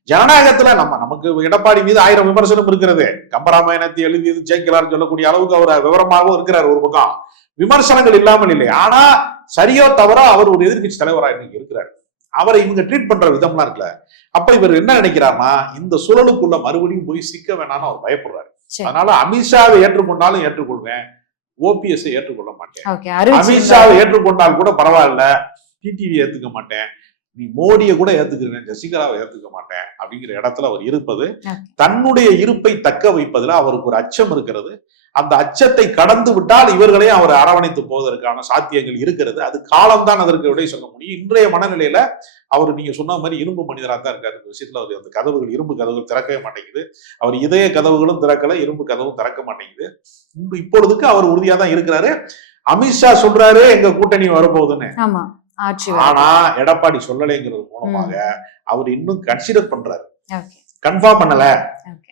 ஜனநாயகத்துல நமக்கு எடப்பாடி மீது 1000 விமர்சனம் இருக்கிறது. கம்பராமாயணத்தை எழுதியது ஜெயக்கிலார் சொல்லக்கூடிய அளவுக்கு அவர் விவரமாகவும் இருக்கிறார். ஒரு பக்கம் விமர்சனங்கள் இல்லாமல் இல்லை. ஆனா சரியோ தவறோ அவர் ஒரு எதிர்கட்சி தலைவராக இன்னைக்கு இருக்கிறார். அவரை இவங்க ட்ரீட் பண்ற விதம்லாம் இருக்குல்ல. அப்ப இவர் என்ன நினைக்கிறாருன்னா, இந்த சூழலுக்குள்ள மறுபடியும் போய் சிக்க வேணாம்னு அவர் பயப்படுறாரு. அதனால அமித்ஷாவை ஏற்றுக்கொண்டாலும் ஏற்றுக்கொள்வேன், ஓபிஎஸ் ஏற்றுக்கொள்ள மாட்டேன். அமித்ஷாவை ஏற்றுக்கொண்டால் கூட பரவாயில்ல, டிடிவி ஏத்துக்க மாட்டேன், நீ மோடியை கூட ஏத்துக்கிறேன், சசிகலாவை ஏத்துக்க மாட்டேன் அப்படிங்கிற இடத்துல அவர் இருப்பது, தன்னுடைய இருப்பை தக்க வைப்பதுல அவருக்கு ஒரு அச்சம் இருக்கிறது. அந்த அச்சத்தை கடந்து விட்டால் இவர்களையும் அவர் அரவணைத்து போவதற்கான சாத்தியங்கள் இருக்கிறது. அது காலம்தான் அதற்கு விடை சொல்ல முடியும். இன்றைய மனநிலையில அவர் நீங்க சொன்ன மாதிரி இரும்பு மனிதராக தான் இருக்காரு. இந்த விஷயத்துல அவர் அந்த கதவுகள், இரும்பு கதவுகள் திறக்கவே மாட்டேங்குது. அவர் இதய கதவுகளும் திறக்கல, இரும்பு கதவும் திறக்க மாட்டேங்குது. இப்பொழுதுக்கு அவர் உறுதியா தான் இருக்கிறாரு. அமித்ஷா சொல்றாரு எங்க கூட்டணி வரப்போகுதுன்னு. ஆனா எடப்பாடி சொல்லலைங்கிறது மூலமாக அவர் இன்னும் கன்சிடர் பண்றாரு. கன்ஃபார்ம் பண்ணல,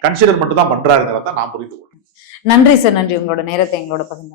கன்சிடர் மட்டும் தான் பண்றாருங்கிறத நான் புரிந்து கொள்றேன். நன்றி சார், நன்றி. உங்களோட நேரத்தை எங்களோட பகிர்ந்து